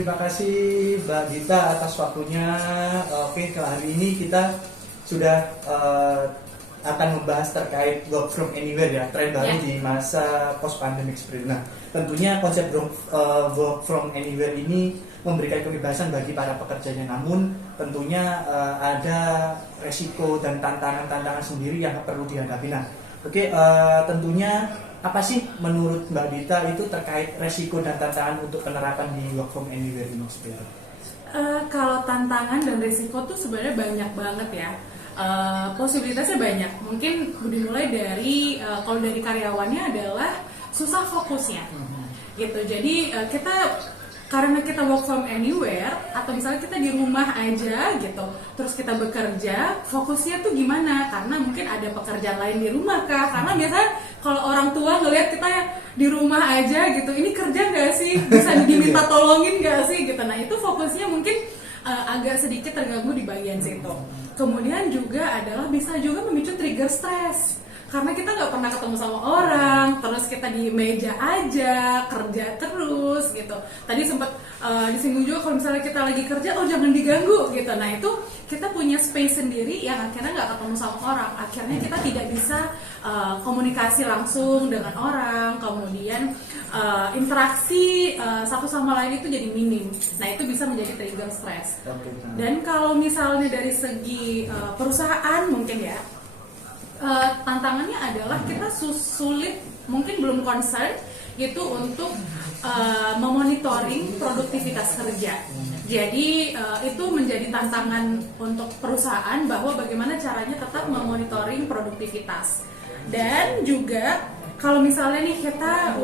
terima kasih Mbak Gita atas waktunya. Oke, kali ini kita sudah akan membahas terkait work from anywhere ya, tren baru di masa post pandemic seperti itu. Nah, tentunya konsep work from anywhere ini memberikan kebebasan bagi para pekerjanya, namun tentunya ada resiko dan tantangan-tantangan sendiri yang perlu dihadapi. Nah, oke, tentunya apa sih menurut Mbak Dita itu terkait resiko dan tantangan untuk penerapan di work from anywhere ini seperti itu? Kalau tantangan dan resiko tuh sebenarnya banyak banget ya. Posibilitasnya banyak. Mungkin dimulai dari kalau dari karyawannya adalah susah fokusnya, gitu. Jadi karena kita work from anywhere atau misalnya kita di rumah aja gitu, terus kita bekerja, fokusnya tuh gimana? Karena mungkin ada pekerjaan lain di rumah kah? Karena biasanya kalau orang tua ngelihat kita di rumah aja gitu, ini kerja nggak sih? Bisa diminta tolongin nggak sih? Gitu. Nah itu fokusnya mungkin agak sedikit terganggu di bagian situ. Kemudian juga adalah bisa juga memicu trigger stres. Karena kita nggak pernah ketemu sama orang, terus kita di meja aja, kerja terus gitu. Tadi sempat disinggung juga kalau misalnya kita lagi kerja, oh jangan diganggu gitu. Nah itu kita punya space sendiri yang akhirnya nggak ketemu sama orang. Akhirnya kita tidak bisa komunikasi langsung dengan orang, kemudian interaksi satu sama lain itu jadi minim. Nah itu bisa menjadi trigger stres. Dan kalau misalnya dari segi perusahaan mungkin ya, tantangannya adalah kita sulit, mungkin belum concern gitu untuk memonitoring produktivitas kerja. Jadi itu menjadi tantangan untuk perusahaan bahwa bagaimana caranya tetap memonitoring produktivitas. Dan juga kalau misalnya nih kita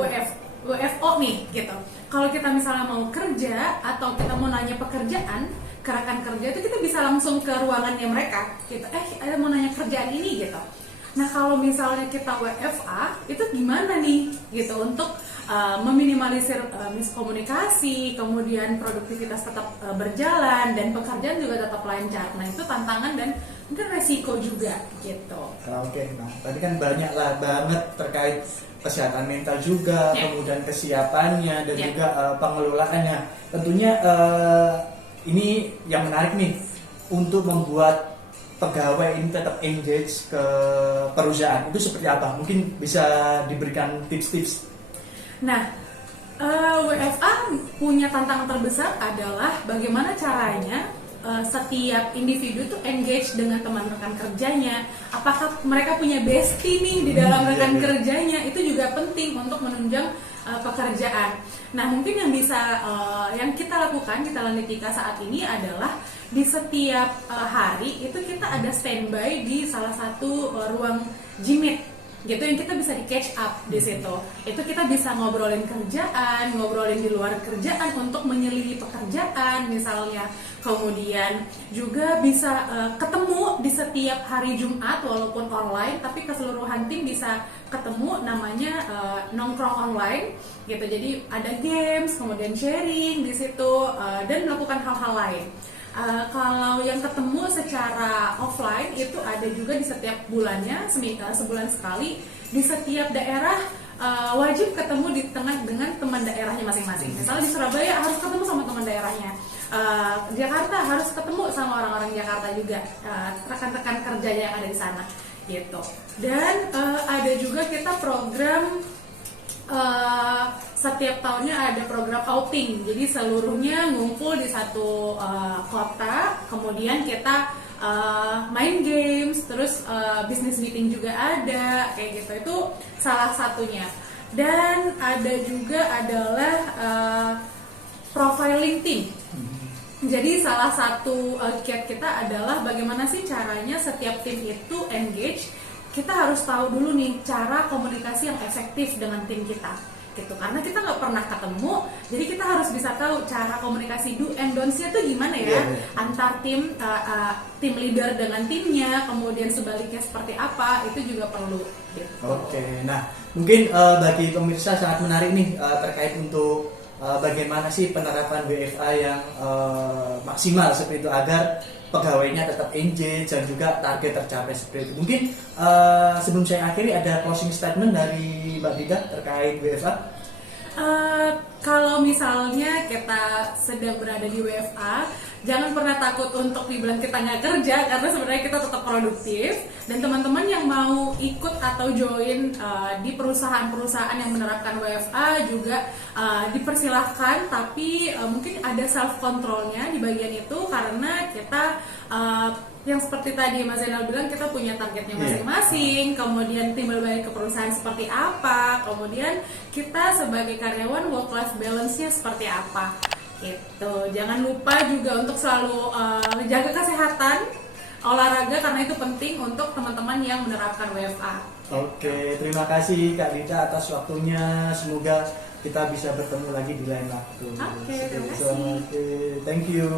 WFO nih gitu, kalau kita misalnya mau kerja atau kita mau nanya pekerjaan, rekan kerja itu kita bisa langsung ke ruangannya mereka gitu, mau nanya kerjaan ini gitu. Nah kalau misalnya kita WFA itu gimana nih gitu untuk meminimalisir miskomunikasi, kemudian produktivitas tetap berjalan dan pekerjaan juga tetap lancar. Nah itu tantangan dan mungkin resiko juga gitu. Oke, nah tadi kan banyak lah banget terkait kesehatan mental juga, kemudian kesiapannya dan juga pengelolaannya. Tentunya ini yang menarik nih untuk membuat pegawai ini tetap engage ke perusahaan itu seperti apa? Mungkin bisa diberikan tips-tips. Nah, WFA punya tantangan terbesar adalah bagaimana caranya setiap individu itu engage dengan teman rekan kerjanya. Apakah mereka punya bestie nih di dalam rekan kerjanya? Itu juga penting untuk menunjang pekerjaan. Nah, mungkin yang bisa yang kita lakukan di Talentika saat ini adalah di setiap hari itu kita ada standby di salah satu ruang Jimit gitu yang kita bisa di catch up di situ. Itu kita bisa ngobrolin kerjaan, ngobrolin di luar kerjaan untuk menyelidiki pekerjaan misalnya. Kemudian juga bisa ketemu di setiap hari Jumat walaupun online, tapi keseluruhan tim bisa ketemu, namanya nongkrong online gitu. Jadi ada games, kemudian sharing di situ dan melakukan hal-hal lain. Kalau yang ketemu secara offline itu ada juga di setiap bulannya, sebulan sekali di setiap daerah wajib ketemu di tengah dengan teman daerahnya masing-masing. Misalnya di Surabaya harus ketemu sama teman daerahnya, Jakarta harus ketemu sama orang-orang Jakarta juga, rekan-rekan kerjanya yang ada di sana gitu. Dan ada juga kita program setiap tahunnya ada program outing, jadi seluruhnya ngumpul di satu kota, kemudian kita main games, terus business meeting juga ada, kayak gitu. Itu salah satunya. Dan ada juga adalah profiling team. Jadi salah satu kiat kita adalah bagaimana sih caranya setiap tim itu engage. Kita harus tahu dulu nih cara komunikasi yang efektif dengan tim kita gitu, karena kita nggak pernah ketemu, jadi kita harus bisa tahu cara komunikasi do and don'ts-nya tuh gimana ya, antar tim, tim leader dengan timnya, kemudian sebaliknya seperti apa, itu juga perlu gitu. Oke, nah mungkin bagi pemirsa sangat menarik nih terkait untuk bagaimana sih penerapan WFA yang maksimal seperti itu agar pegawainya tetap engage dan juga target tercapai seperti itu. Mungkin sebelum saya akhiri ada closing statement dari Mbak Dita terkait WFA. kalau misalnya kita sedang berada di WFA, jangan pernah takut untuk dibilang kita nggak kerja, karena sebenarnya kita tetap produktif. Dan teman-teman yang mau ikut atau join di perusahaan-perusahaan yang menerapkan WFA juga dipersilahkan, tapi mungkin ada self controlnya di bagian itu, karena kita yang seperti tadi Mas Zainal bilang, kita punya targetnya masing-masing, kemudian timbal balik ke perusahaan seperti apa, kemudian kita sebagai karyawan work life balance-nya seperti apa gitu. Jangan lupa juga untuk selalu jaga kesehatan, olahraga, karena itu penting untuk teman-teman yang menerapkan WFA. Oke, terima kasih Kak Dita atas waktunya. Semoga kita bisa bertemu lagi di lain waktu. Oke, terima kasih. Oke, thank you.